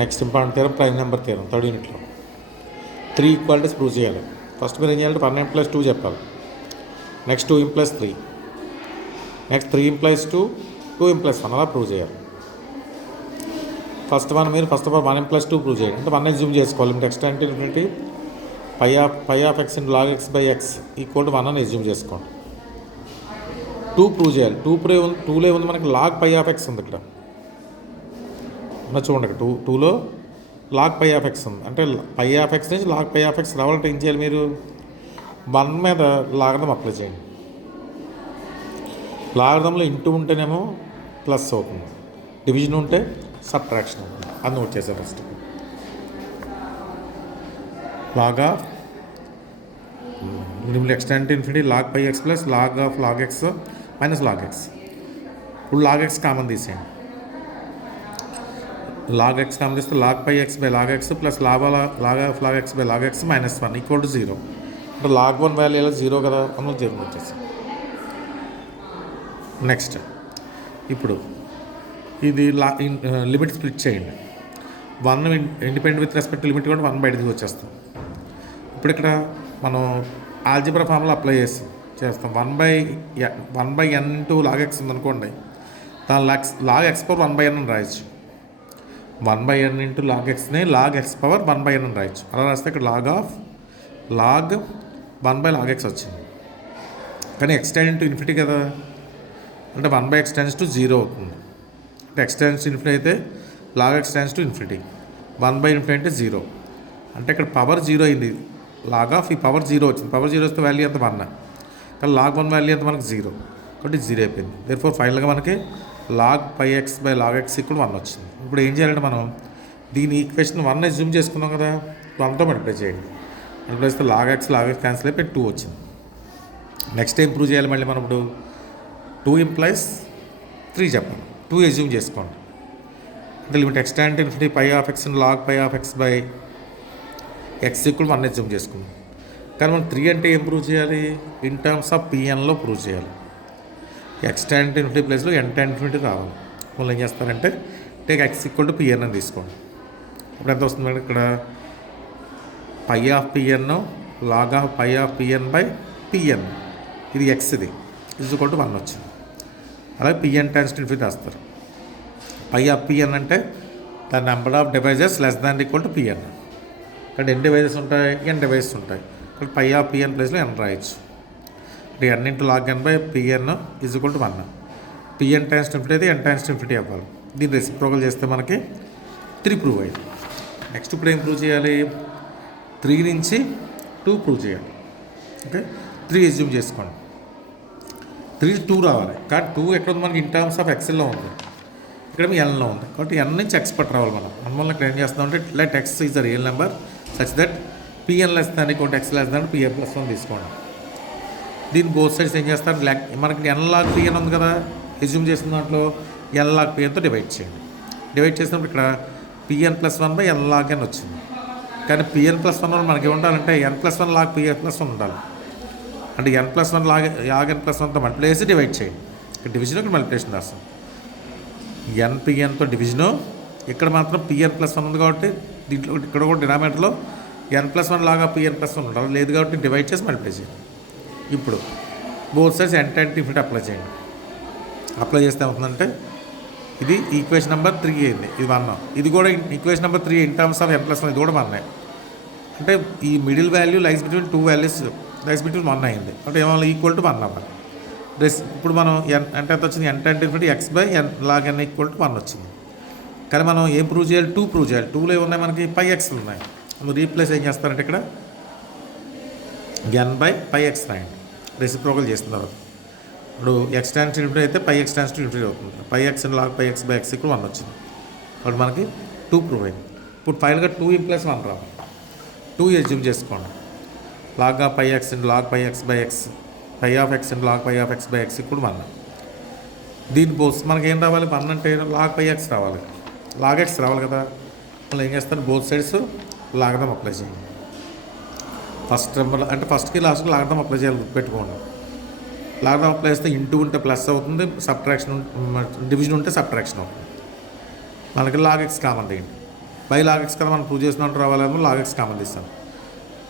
Next important theorem prime number theorem third యూనిట్లో 3 equalities prove చేయాలి. First మీరు ఏం చేయాలంటే 1m + 2 చెప్పాలి. Next 2m + 3, next 3m + 2, 2m + 1 అలా ప్రూవ్ చేయాలి. First of all 1m + 2 prove చేయండి. అంటే 1 జూమ్ చేసుకోవాలి. నెక్స్ట్ అంటే ఏంటంటే పై ఆఫ్ x × log x/x = 1 అని జూమ్ చేసుకోండి. 2 ప్రూవ్ చేయాలి. 2లో ఉంది మనకి log π ఆఫ్ x ఉంది. ఇక్కడ చూడండి, 2లో log π ఆఫ్ x ఉంది. అంటే π ఆఫ్ x నుంచి log π ఆఫ్ x రావాలంటే ఏం చేయాలి? మీరు 1 మీద లాగర్థం అప్లై చేయండి. లాగర్థంలో ఇంటూ ఉంటేనేమో ప్లస్ అవుతుంది, డివిజన్ ఉంటే సబ్ట్రాక్షన్ అవుతుంది. అది నోట్ చేశారు. First log of extend infinity log π x + log x - log x. ఇప్పుడు log x కామన్ తీసేయండి. log x కామన్ తీస్తే log π x/log x + log x/log x - 1 = 0. అంటే log 1 వాల్యూ ఎలా 0 కదా, అందులో 0 వచ్చేసి. నెక్స్ట్ ఇప్పుడు ఇది లిమిట్ స్ప్లిట్ చేయండి. 1 ఇండిపెండెంట్ విత్ రెస్పెక్ట్ లిమిట్ కూడా 1 బయటకు వచ్చేస్తాం. ఇప్పుడు ఇక్కడ మనం ఆల్జీబ్రా ఫార్ములా అప్లై చేస్తాం. 1/n × log x ఉందనుకోండి, దాని log x⁴ 1/n అని రాయొచ్చు. 1/n × log xని log x⁴ 1/n అని రాయొచ్చు. అలా రాస్తే ఇక్కడ log 1/log x వచ్చింది. కానీ x → ∞ కదా, అంటే 1/x → 0 అవుతుంది. అంటే x → ∞ అయితే log x → ∞, 1/∞ అంటే 0. అంటే ఇక్కడ పవర్ 0 అయింది. log ఈ పవర్ 0 వచ్చింది. పవర్ 0 వస్తే వాల్యూ ఎంత 1. కానీ log 1 వాల్యూ ఎంత మనకు 0, కాబట్టి 0 అయిపోయింది. దేర్ఫోర్ ఫైనల్గా మనకి log π x/log x = 1 వచ్చింది. ఇప్పుడు ఏం చేయాలంటే మనం దీని ఈక్వేషన్ 1 జూమ్ చేసుకున్నాం కదా, 1తో మల్టిప్లై చేయండి. మల్టిప్లై చేస్తే log x క్యాన్సిల్ అయిపోయి 2 వచ్చింది. నెక్స్ట్ ఏం ప్రూవ్ చేయాలి? మళ్ళీ మనం ఇప్పుడు 2m + 3 చెప్పాలి. 2 జూమ్ చేసుకోండి. అంటే limit x tend infinity π of x × log π of x/x = 1 zoom చేసుకున్నాం. కానీ మనం 3 అంటే ఏం ప్రూవ్ చేయాలి? ఇన్ టర్మ్స్ ఆఫ్ pnలో ప్రూవ్ చేయాలి. x → ∞ ప్లేస్లో n → ∞ రావాలి. వాళ్ళు ఏం చేస్తారంటే టేక్ x = pn అని తీసుకోండి. ఇప్పుడు ఎంత వస్తుంది? ఇక్కడ π of pn log π of pn/pn, ఇది x, ఇది = 1 వచ్చింది. అలాగే pn → ∞ రాస్తారు. π ఆఫ్ pn అంటే the number of devices <= pn. ఇక్కడ ఎన్ని డివైజెస్ ఉంటాయి? n డివైజెస్ ఉంటాయి. ఇక్కడ π ఆఫ్ pn ప్లేస్లో n రాయొచ్చు. అంటే n × log n/pn = 1. pn → ∞ అయితే n → ∞ అవ్వాలి. దీన్ని రెసిప్రోకల్ చేస్తే మనకి 3 ప్రూవ్ అయింది. నెక్స్ట్ ఇప్పుడు ఏం ప్రూవ్ చేయాలి? 3 నుంచి 2 ప్రూవ్ చేయాలి. ఓకే, 3 అజ్యూమ్ చేసుకోండి. 3 2 రావాలి. కానీ 2 ఎక్కడ ఉంది? మనకి ఇన్ టర్మ్స్ ఆఫ్ ఎక్స్ఎల్లో ఉంది, ఇక్కడ ఎన్లో ఉంది. కాబట్టి ఎన్ నుంచి x పట్టురావాలి మనం. అందువల్ల ఇక్కడ ఏం చేస్తామంటే let x is the real number such that pn <= x pn + 1 తీసుకోండి. దీని బోత్ సైడ్స్ ఏం చేస్తారు? మనకి n log pn ఉంది కదా, అజ్యూమ్ చేసిన దాంట్లో n log pnతో డివైడ్ చేయండి. డివైడ్ చేసినప్పుడు ఇక్కడ pn + 1/n log n వచ్చింది. కానీ pn + 1 మనకి ఉండాలంటే n + 1 log pn + 1 ఉండాలి. అంటే n + 1 log n + 1తో మల్టిప్లై చేసి డివైడ్ చేయండి. ఇక్కడ డివిజన్, ఇక్కడ మల్టిప్లికేషన్ రాస్తాం. npnతో డివిజను, ఇక్కడ మాత్రం pn + 1 ఉంది కాబట్టి దీంట్లో ఇక్కడ కూడా డినామినేటర్లో n + 1 లాగా pn + 1 ఉండాలి. లేదు కాబట్టి డివైడ్ చేసి మల్టిప్లై చేయండి. ఇప్పుడు బోత్ సైడ్స్ n → ∞ అప్లై చేయండి. అప్లై చేస్తే ఏమవుతుందంటే ఇది ఈక్వేషన్ నెంబర్ 3 అయింది, ఇది 1. ఇది కూడా equation number 3 in terms of n + 1, ఇది కూడా 1. అంటే ఈ middle value lies between 2 values, lies between 1 అయింది. అంటే ఏమో = 1 అవ్వాలి. ఇప్పుడు మనం n అంటే ఎంత వచ్చింది? n → ∞ x/n log n = 1 వచ్చింది. కానీ మనం ఏం ప్రూవ్ చేయాలి? 2 ప్రూవ్ చేయాలి. 2లో ఏమున్నాయి? మనకి πx ఉన్నాయి. నువ్వు రీప్లేస్ ఏం చేస్తారంటే ఇక్కడ n/πx రాయండి, రెసిప్రోకల్ చేసిన తర్వాత. ఇప్పుడు x → ∞ అయితే πx → ∞ అవుతుంది. πx × log πx/x = 1 వచ్చింది. కాబట్టి మనకి 2 ప్రూవ్ అయింది. ఇప్పుడు ఫైనల్గా 2m + 1 రావాలి. 2 అజ్యూమ్ చేసుకోండి. log πx × log πx/x π of x × log πx/x = 1. దీని బోత్ మనకి ఏం రావాలి? 1 అంటే log πx రావాలి, log x రావాలి కదా. మళ్ళీ ఏం చేస్తారు? బోత్ సైడ్స్ లాగర్థం అప్లై చేయండి. ఫస్ట్ నెంబర్ అంటే ఫస్ట్కి లాస్ట్కి లాగర్థం అప్లై చేయాలి, గుర్తుపెట్టుకోండి. లాగర్థం అప్లై చేస్తే ఇంటూ ఉంటే ప్లస్ అవుతుంది, సబ్ట్రాక్షన్ డివిజన్ ఉంటే సబ్ట్రాక్షన్ అవుతుంది. మనకి log x కామన్ తీయండి. బై లాగ్ ఎక్స్ కదా మనం ప్రూవ్ చేసినట్టు రావాలేమో లాగ్ ఎక్స్ కామన్ తీస్తాను.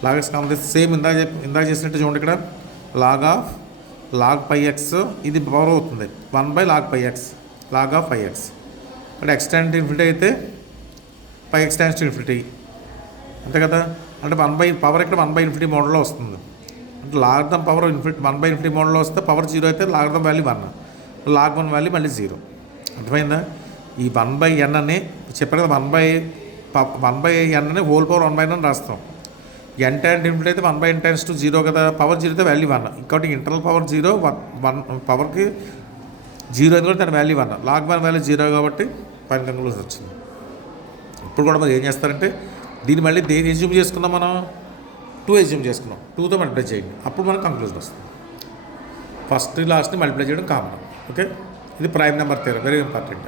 లాగ్ ఎక్స్ కామన్ తీస్తే సేమ్ ఇందాక చేసినట్టు చూడండి, ఇక్కడ లాగ్ పై ఎక్స్ ఇది పవర్ అవుతుంది 1/log π x log of pi x. ఇక్కడ ఎక్స్ టెండ్ టు ఇన్ఫినిటీ అయితే పై ఎక్స్ టెండ్స్ టు ఇన్ఫినిటీ అంతే కదా. అంటే పవర్ ఇక్కడ 1/∞ మోడల్లో వస్తుంది. అంటే లాగర్థం పవర్ ఇన్ఫినిటీ 1/∞ మోడల్లో వస్తే పవర్ 0 అయితే లాగర్థం వాల్యూ 1, లాగ్ 1 వాల్యూ మళ్ళీ 0. అర్థమైందా? ఈ 1/n అని చెప్పారు కదా, 1/n అని హోల్ పవర్ 1/n రాస్తాం. n టెండ్ ఇన్ఫినిటీ అయితే 1/n టెండ్స్ టు 0 కదా, పవర్ 0 అయితే వాల్యూ 1. ఇంకోటి ఇంటర్నల్ పవర్ 0, 1 పవర్కి 0 అని కూడా దాని వాల్యూ 1, లాగ్ 1 వాల్యూ 0 కాబట్టి ఫైనల్ కంక్లూజన్ వచ్చింది. ఇప్పుడు కూడా మరి ఏం చేస్తారంటే దీన్ని మళ్ళీ దేని ఎజ్యూమ్ చేసుకున్నాం మనం, 2 ఎజ్యూమ్ చేసుకున్నాం, 2తో మల్టిప్లై చేయండి, అప్పుడు మనకు కంక్లూజన్ వస్తుంది. ఫస్ట్ లాస్ట్ని మల్టిప్లై చేయడం కామన్. ఓకే, ఇది prime number theory, very important.